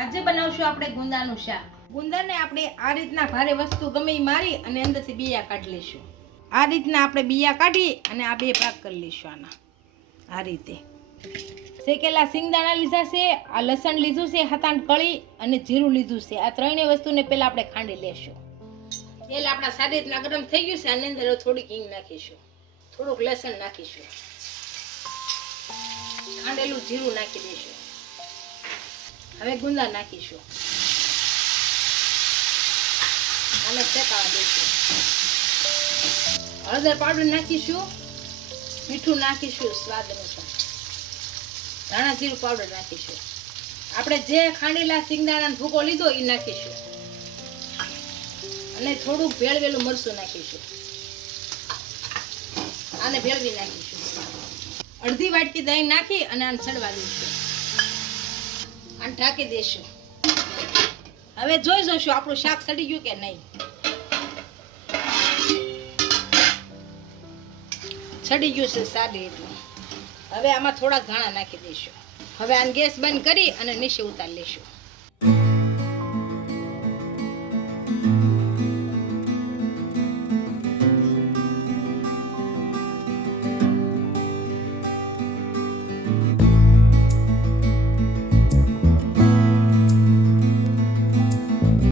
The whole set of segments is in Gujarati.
આજે બનાવશું આપણે ગુંદાનું શાક. ગુંદાને આપણે આ રીતના ભારે વસ્તુ ગમે ઈ મારી અને અંદરથી બિયા કાઢી લઈશું. આ રીતના આપણે બિયા કાઢી અને આ બે ભાગ કરી લઈશું આના. આ રીતે શેકેલા સિંગદાણા લીધા છે, આ લસણ લીધું છે, હતાણ કળી અને જીરું લીધું છે. આ ત્રણેય વસ્તુને પહેલા આપણે ખાંડી લેશું. તેલ આપણા સારી રીતના ગરમ થઈ ગયું છે. આની અંદર થોડીક હિંગ નાખીશું, થોડુંક લસણ નાખીશું, ખાંડેલું જીરું નાખી દઈશું. હવે ગુંદા નાખીશું, આને શેકાવા દઈશું. હળદર પાવડર નાખીશું, મીઠું નાખીશું સ્વાદ અનુસાર, ધાણા જીરું પાવડર નાખીશું. આપણે જે ખાંડેલા સિંગદાણાનો ભૂકો લીધો એ નાખીશું અને થોડુંક ભેળવેલું મરચું નાખીશું. આને ભેળવી નાખીશું. અડધી વાટકી દહીં નાખી અને આને ચડવા દઈશું. આને ઢાંકી દઈશું. હવે જોઈ જોઈશું આપણું શાક સડી ગયું કે નહીં. સડી ગયું છે સારી એટલું. હવે આમાં થોડા ધાણા નાખી દઈશું. હવે આને ગેસ બંધ કરી અને નીચે ઉતારી લઈશું.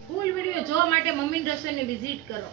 ફૂલ વિડીયો જોવા માટે મમ્મીની રસોઈની વિઝિટ કરો.